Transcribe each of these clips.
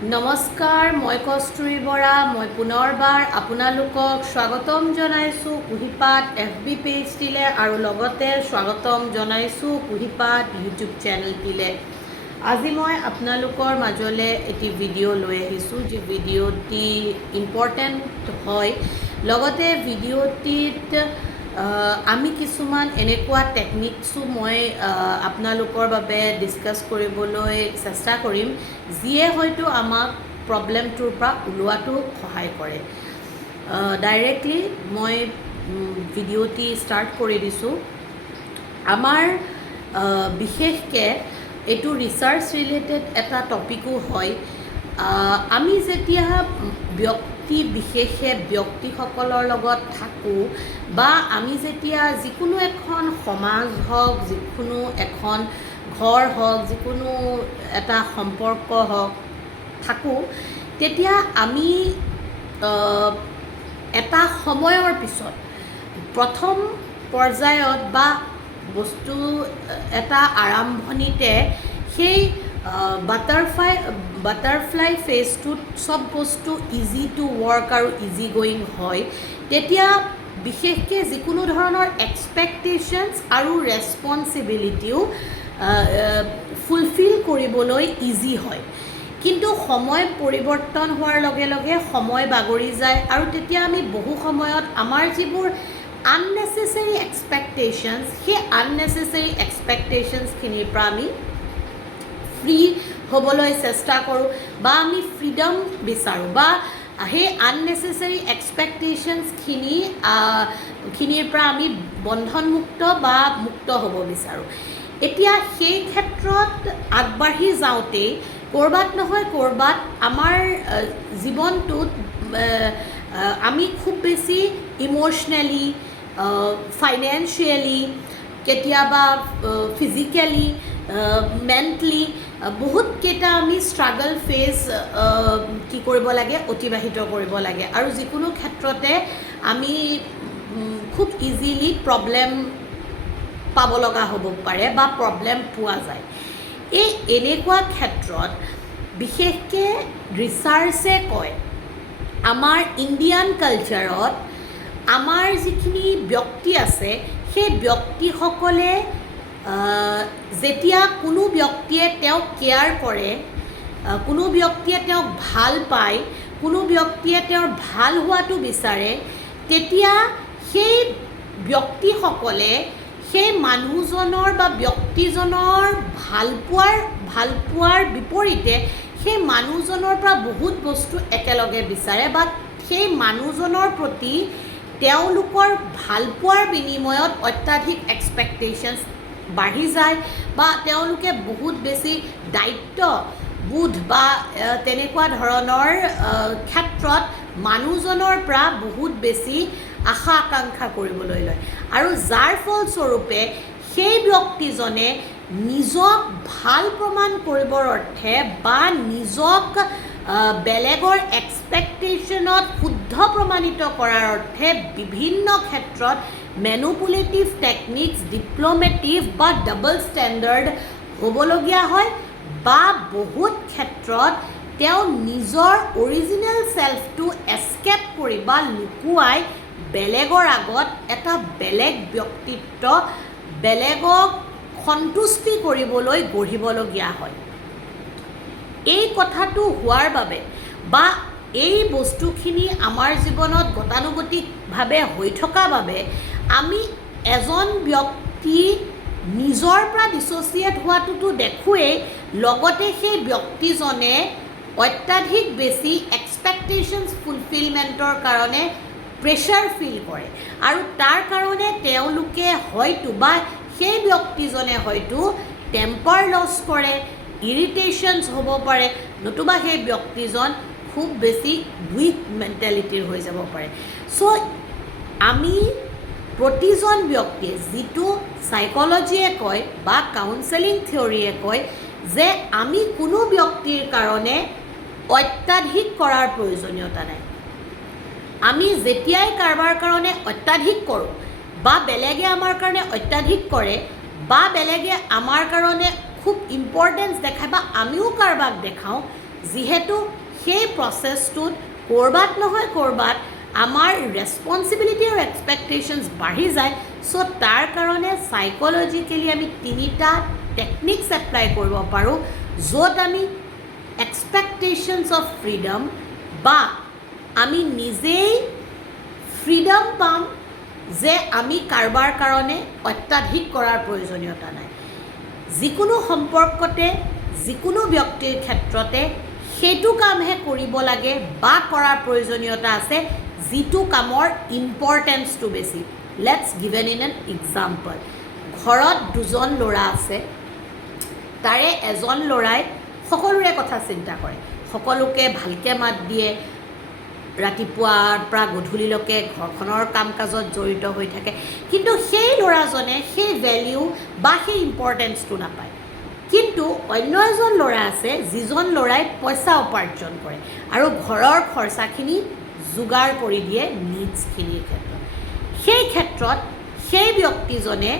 নমস্কাৰ, মই কস্তুৰী বৰা। মই পুনৰবাৰ আপোনালোকক স্বাগতম জনাইছোঁ কুহিপাত FB পেজটিলে আৰু লগতে স্বাগতম জনাইছোঁ কুহিপাত ইউটিউব চেনেলটিলে। আজি মই আপোনালোকৰ মাজলৈ এটি ভিডিঅ' লৈ আহিছোঁ, যি ভিডিঅ'টি ইম্পৰ্টেণ্ট হয়। লগতে ভিডিঅ'টিত আমি কিছুমান এনেকুৱা টেকনিকছো মই আপোনালোকৰ বাবে ডিছকাছ কৰিবলৈ চেষ্টা কৰিম, যিয়ে হয়তো আমাক প্ৰব্লেমটোৰ পৰা ওলোৱাটো সহায় কৰে। ডাইৰেক্টলি মই ভিডিঅ'টি ষ্টাৰ্ট কৰি দিছোঁ। আমাৰ বিশেষকৈ এইটো ৰিচাৰ্চ ৰিলেটেড এটা টপিকো হয়। আমি যেতিয়া বিশেষে ব্যক্তিসকলৰ লগত থাকোঁ বা আমি যেতিয়া যিকোনো এখন সমাজ হওক, যিকোনো এখন ঘৰ হওক, যিকোনো এটা সম্পৰ্ক হওক থাকোঁ, তেতিয়া আমি এটা সময়ৰ পিছত প্ৰথম পৰ্যায়ত বা বস্তু এটা আৰম্ভণিতে সেই বাটাৰফ্লাই ফেজটোত চব বস্তু ইজি টু ৱৰ্ক আৰু ইজি গোয়িং হয়। তেতিয়া বিশেষকৈ যিকোনো ধৰণৰ এক্সপেক্টেশ্যনছ আৰু ৰেছপনচিবিলিটিও ফুলফিল কৰিবলৈ ইজি হয়। কিন্তু সময় পৰিৱৰ্তন হোৱাৰ লগে লগে সময় বাগৰি যায় আৰু তেতিয়া আমি বহু সময়ত আমাৰ যিবোৰ আননেচেচাৰী এক্সপেক্টেশ্যনছ, সেই আননেচেচাৰী এক্সপেক্টেশ্যনছখিনিৰ পৰা আমি ফ্ৰী হ'বলৈ চেষ্টা কৰোঁ বা আমি ফ্ৰীডম বিচাৰোঁ বা সেই আননেচেচাৰী এক্সপেক্টেশ্যনছখিনিৰ পৰা আমি বন্ধনমুক্ত বা মুক্ত হ'ব বিচাৰোঁ। এতিয়া সেই ক্ষেত্ৰত আগবাঢ়ি যাওঁতেই ক'ৰবাত নহয় ক'ৰবাত আমাৰ জীৱনটোত আমি খুব বেছি ইম'চনেলি, ফাইনেন্সিয়েলি, কেতিয়াবা ফিজিকেলি, মেণ্টেলি বহুতকেইটা আমি ষ্ট্ৰাগল ফেজ কি কৰিব লাগে, অতিবাহিত কৰিব লাগে। আৰু যিকোনো ক্ষেত্ৰতে আমি খুব ইজিলি প্ৰব্লেম পাব লগা হ'ব পাৰে বা প্ৰব্লেম পোৱা যায়। এনেকুৱা ক্ষেত্ৰত বিশেষকৈ ৰিচাৰ্চে কয়, আমাৰ ইণ্ডিয়ান কালচাৰত আমাৰ যিখিনি ব্যক্তি আছে, সেই ব্যক্তিসকলে যেতিয়া কোনো ব্যক্তিয়ে তেওঁক কেয়াৰ কৰে, কোনো ব্যক্তিয়ে তেওঁক ভাল পায়, কোনো ব্যক্তিয়ে তেওঁৰ ভাল হোৱাটো বিচাৰে, তেতিয়া সেই ব্যক্তিসকলে সেই মানুহজনৰ বা ব্যক্তিজনৰ ভালপোৱাৰ বিপৰীতে সেই মানুহজনৰ পৰা বহুত বস্তু একেলগে বিচাৰে বা সেই মানুহজনৰ প্ৰতি তেওঁলোকৰ ভালপোৱাৰ বিনিময়ত অত্যাধিক এক্সপেক্টেশ্যনছ বাঢ়ি যায় বা তেওঁলোকে বহুত বেছি দায়িত্ববোধ বা তেনেকুৱা ধৰণৰ ক্ষেত্ৰত মানুহজনৰ পৰা বহুত বেছি আশা আকাংক্ষা কৰিবলৈ লয়। আৰু যাৰ ফলস্বৰূপে সেই ব্যক্তিজনে নিজক ভাল প্ৰমাণ কৰিবৰ অৰ্থে বা নিজক বেলেগৰ এক্সপেক্টেশ্যনত শুদ্ধ প্ৰমাণিত কৰাৰ অৰ্থে বিভিন্ন ক্ষেত্ৰত মেনুপুলেটিভ টেকনিকছ, ডিপ্ল'মেটিভ বা ডাবল ষ্টেণ্ডাৰ্ড হ'বলগীয়া হয় বা বহুত ক্ষেত্ৰত তেওঁ নিজৰ অৰিজিনেল ছেল্ফটো এস্কেপ কৰি বা লুকুৱাই বেলেগৰ আগত এটা বেলেগ ব্যক্তিত্ব, বেলেগক সন্তুষ্টি কৰিবলৈ গঢ়িবলগীয়া হয়। এই কথাটো হোৱাৰ বাবে বা এই বস্তুখিনি আমাৰ জীৱনত গতানুগতিকভাৱে হৈ থকা বাবে আমি এজন ব্যক্তি নিজৰ পৰা ডিছ'চিয়েট হোৱাটোতো দেখোৱেই, লগতে সেই ব্যক্তিজনে অত্যাধিক বেছি এক্সপেক্টেশ্যনছ ফুলফিলমেণ্টৰ কাৰণে প্ৰেছাৰ ফিল কৰে আৰু তাৰ কাৰণে তেওঁলোকে হয়তো বা সেই ব্যক্তিজনে হয়তো টেম্পাৰ লছ কৰে, ইৰিটেশ্যনছ হ'ব পাৰে, নতুবা সেই ব্যক্তিজন খুব বেছি উইক মেণ্টেলিটিৰ হৈ যাব পাৰে। চ' আমি প্ৰতিজন ব্যক্তিয়ে, যিটো চাইক'লজিয়ে কয় বা কাউন্সেলিং থিয়ৰীয়ে কয়, যে আমি কোনো ব্যক্তিৰ কাৰণে অত্যাধিক কৰাৰ প্ৰয়োজনীয়তা নাই। আমি যেতিয়াই কাৰোবাৰ কাৰণে অত্যাধিক কৰোঁ বা বেলেগে আমাৰ কাৰণে অত্যাধিক কৰে বা বেলেগে আমাৰ কাৰণে খুব ইম্পৰ্টেঞ্চ দেখায় বা আমিও কাৰোবাক দেখাওঁ, যিহেতু সেই প্ৰচেছটোত ক'ৰবাত নহয় ক'ৰবাত আমাৰ ৰেছপনচিবিলিটি আৰু এক্সপেক্টেশ্যনছ বাঢ়ি যায়। চ' তাৰ কাৰণে চাইক'লজিকেলি আমি 3টা টেকনিক্স এপ্লাই কৰিব পাৰোঁ, য'ত আমি এক্সপেক্টেশ্যনছ অফ ফ্ৰীডম বা আমি নিজেই ফ্ৰীডম পাম যে আমি কাৰোবাৰ কাৰণে অত্যাধিক কৰাৰ প্ৰয়োজনীয়তা নাই। যিকোনো সম্পৰ্কতে যিকোনো ব্যক্তিৰ ক্ষেত্ৰতে সেইটো কামহে কৰিব লাগে বা কৰাৰ প্ৰয়োজনীয়তা আছে যিটো কামৰ ইম্পৰ্টেঞ্চটো বেছি। Let's given in an example. ঘৰত 2জন ল'ৰা আছে, তাৰে এজন ল'ৰাই সকলোৰে কথা চিন্তা কৰে, সকলোকে ভালকৈ মাত দিয়ে, ৰাতিপুৱাৰ পৰা গধূলিলৈকে ঘৰখনৰ কাম কাজত জড়িত হৈ থাকে, কিন্তু সেই ল'ৰাজনে সেই ভেলিউ বা সেই ইম্পৰ্টেঞ্চটো নাপায়। কিন্তু অন্য এজন ল'ৰা আছে যিজন ল'ৰাই পইচা উপাৰ্জন কৰে আৰু ঘৰৰ খৰচাখিনি যোগাৰ কৰি দিয়ে নিডছখিনিৰ ক্ষেত্ৰত। সেই ক্ষেত্ৰত সেই ব্যক্তিজনে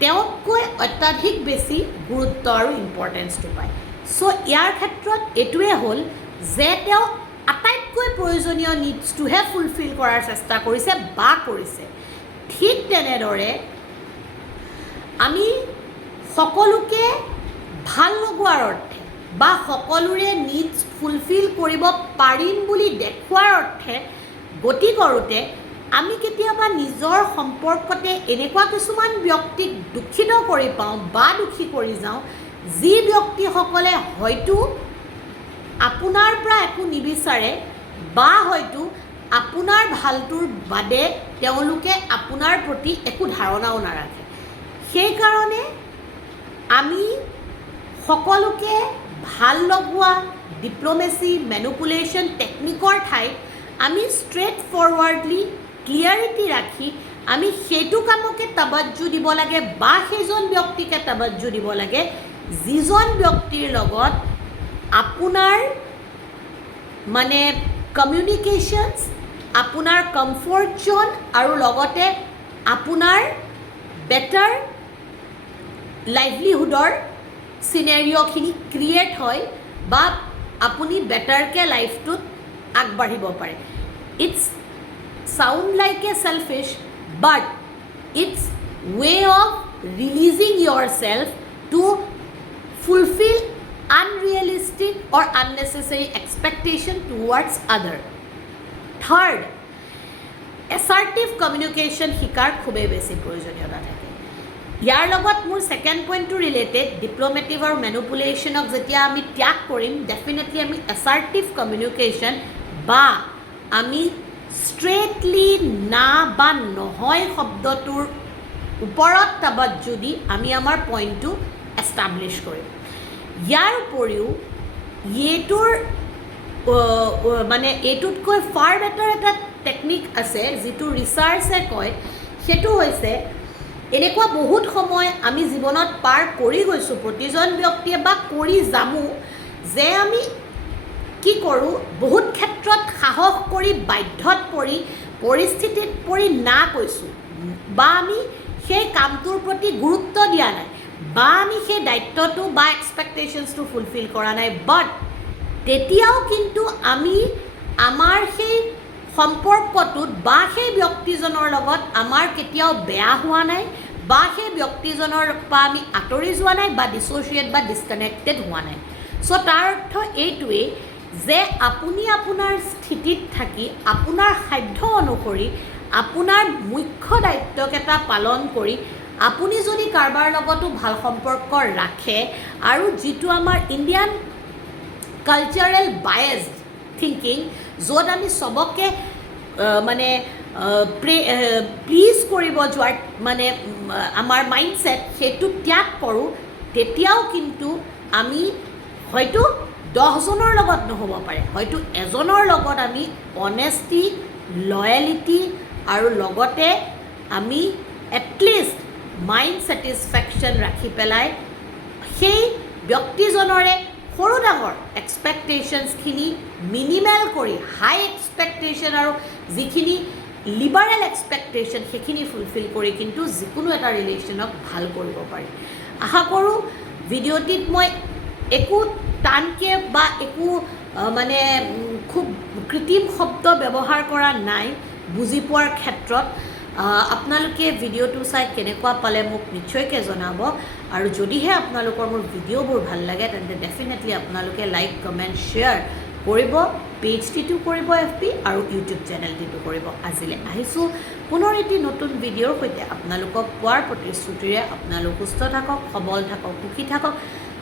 তেওঁতকৈ অত্যাধিক বেছি গুৰুত্ব আৰু ইম্পৰ্টেঞ্চটো পায়। চ' ইয়াৰ ক্ষেত্ৰত এইটোৱে হ'ল যে তেওঁ আটাইতকৈ প্ৰয়োজনীয় নিডছটোহে ফুলফিল কৰাৰ চেষ্টা কৰিছে বা কৰিছে। ঠিক তেনেদৰে আমি সকলোকে ভাল লগোৱাৰ অৰ্থে বা সকলোৰে নিডছ ফুলফিল কৰিব পাৰিম বুলি দেখুৱাৰ অৰ্থে গতি কৰোঁতে আমি কেতিয়াবা নিজৰ সম্পৰ্কতে এনেকুৱা কিছুমান ব্যক্তিক দুখিত কৰি পাওঁ বা দুখী কৰি যাওঁ, যি ব্যক্তিসকলে হয়তো আপোনাৰ পৰা একো নিবিচাৰে বা হয়তো আপোনাৰ ভালটোৰ বাদে তেওঁলোকে আপোনাৰ প্ৰতি একো ধাৰণাও নাৰাখে। সেইকাৰণে আমি সকলোকে ভাল লগোৱা ডিপ্ল'মেচি মেনুপুলেশ্যন টেকনিকৰ ঠাইত আমি ষ্ট্ৰেইট ফৰৱাৰ্ডলি ক্লিয়াৰিটি ৰাখি আমি সেইটো কামকে তাবাজ্জু দিব লাগে বা সেইজন ব্যক্তিকে তাবাজ্জু দিব লাগে যিজন ব্যক্তিৰ লগত আপোনাৰ মানে কমিউনিকেশ্যনছ, আপোনাৰ কমফৰ্ট জ'ন আৰু লগতে আপোনাৰ বেটাৰ লাইভলিহুডৰ চিনেৰিঅ'খিনি ক্ৰিয়েট হয় বা আপুনি বেটাৰকৈ লাইফটোত আগবাঢ়িব পাৰে। It's sound like a selfish, but it's way of releasing yourself to fulfill unrealistic or unnecessary expectation towards other. Third, assertive communication শিকাৰ খুবেই বেছি প্ৰয়োজনীয়তা থাকে। ইয়াৰ লগত মোৰ ছেকেণ্ড পইণ্টটো ৰিলেটেড, ডিপ্ল'মেটিভ আৰু মেনুপুলেশ্যনক যেতিয়া আমি ত্যাগ কৰিম, ডেফিনেটলি আমি এছাৰ্টিভ কমিউনিকেশ্যন বা আমি ষ্ট্ৰেইটলি না বা নহয় শব্দটোৰ ওপৰত তাবাজ্জু দি আমি আমাৰ পইণ্টটো এষ্টাব্লিছ কৰিম। ইয়াৰ উপৰিও এইটোৰ মানে এইটোতকৈ ফাৰ বেটাৰ এটা টেকনিক আছে যিটো ৰিচাৰ্চে কয়, সেইটো হৈছে এনেকুৱা বহুত সময় আমি জীৱনত পাৰ কৰি গৈছোঁ প্ৰতিজন ব্যক্তিয়ে বা কৰি যামো, যে আমি কি কৰোঁ বহুত ক্ষেত্ৰত সাহস কৰি বাধ্যত পৰি পৰিস্থিতিত পৰি না কৈছোঁ বা আমি সেই কামটোৰ প্ৰতি গুৰুত্ব দিয়া নাই বা আমি সেই দায়িত্বটো বা এক্সপেক্টেশ্যনছটো ফুলফিল কৰা নাই, বাট তেতিয়াও কিন্তু আমি আমাৰ সেই সম্পৰ্কটোত বা সেই ব্যক্তিজনৰ লগত আমাৰ কেতিয়াও বেয়া হোৱা নাই বা সেই ব্যক্তিজনৰ পৰা আমি আঁতৰি যোৱা নাই বা ডিছ'চিয়েট বা ডিছকানেক্টেড হোৱা নাই। চ' তাৰ অৰ্থ এইটোৱেই যে আপুনি আপোনাৰ স্থিতিত থাকি আপোনাৰ সাধ্য অনুসৰি আপোনাৰ মুখ্য দায়িত্বকেইটা পালন কৰি আপুনি যদি কাৰোবাৰ লগতো ভাল সম্পৰ্ক ৰাখে আৰু যিটো আমাৰ ইণ্ডিয়ান কালচাৰেল বায়েছড থিংকিং, য'ত আমি চবকে মানে প্লিজ কৰিব যোৱাৰ মানে আমাৰ মাইণ্ডছেট সেইটো ত্যাগ কৰোঁ, তেতিয়াও কিন্তু আমি হয়তো 10জনৰ লগত নহ'ব পাৰে, হয়তো এজনৰ লগত আমি অনেষ্টি, লয়েলিটি আৰু লগতে আমি এটলিষ্ট মাইণ্ড ছেটিছফেকশ্যন ৰাখি পেলাই সেই ব্যক্তিজনৰে সৰু ডাঙৰ এক্সপেক্টেশ্যনছখিনি মিনিমেল কৰি হাই এক্সপেক্টেশ্যন আৰু যিখিনি লিবাৰেল এক্সপেক্টেশ্যন সেইখিনি ফুলফিল কৰি কিন্তু যিকোনো এটা ৰিলেশ্যনক ভাল কৰিব পাৰি। আশা কৰোঁ ভিডিঅ'টিত মই একো টানকৈ বা একো মানে খুব কৃত্ৰিম শব্দ ব্যৱহাৰ কৰা নাই বুজি পোৱাৰ ক্ষেত্ৰত। আপোনালোকে ভিডিঅ'টো চাই কেনেকুৱা পালে মোক নিশ্চয়কৈ জনাব, আৰু যদিহে আপোনালোকৰ মোৰ ভিডিঅ'বোৰ ভাল লাগে তেন্তে ডেফিনেটলি আপোনালোকে লাইক কমেণ্ট শ্বেয়াৰ কৰিব, পেজটিটো কৰিব FB আৰু ইউটিউব চেনেলটিটো কৰিব। আজিলৈ আহিছোঁ পুনৰ এটি নতুন ভিডিঅ'ৰ সৈতে আপোনালোকক পোৱাৰ প্ৰতিশ্ৰুতিৰে। আপোনালোক সুস্থ থাকক, সবল থাকক, সুখী থাকক,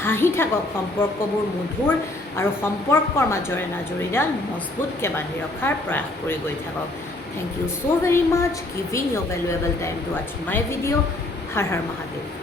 হাঁহি থাকক, সম্পৰ্কবোৰ মধুৰ আৰু সম্পৰ্কৰ মাজৰে নাজৰিডাল মজবুতকৈ বান্ধি ৰখাৰ প্ৰয়াস কৰি গৈ থাকক। Thank you so very much giving your valuable time to watch my video. Har Har Mahadev.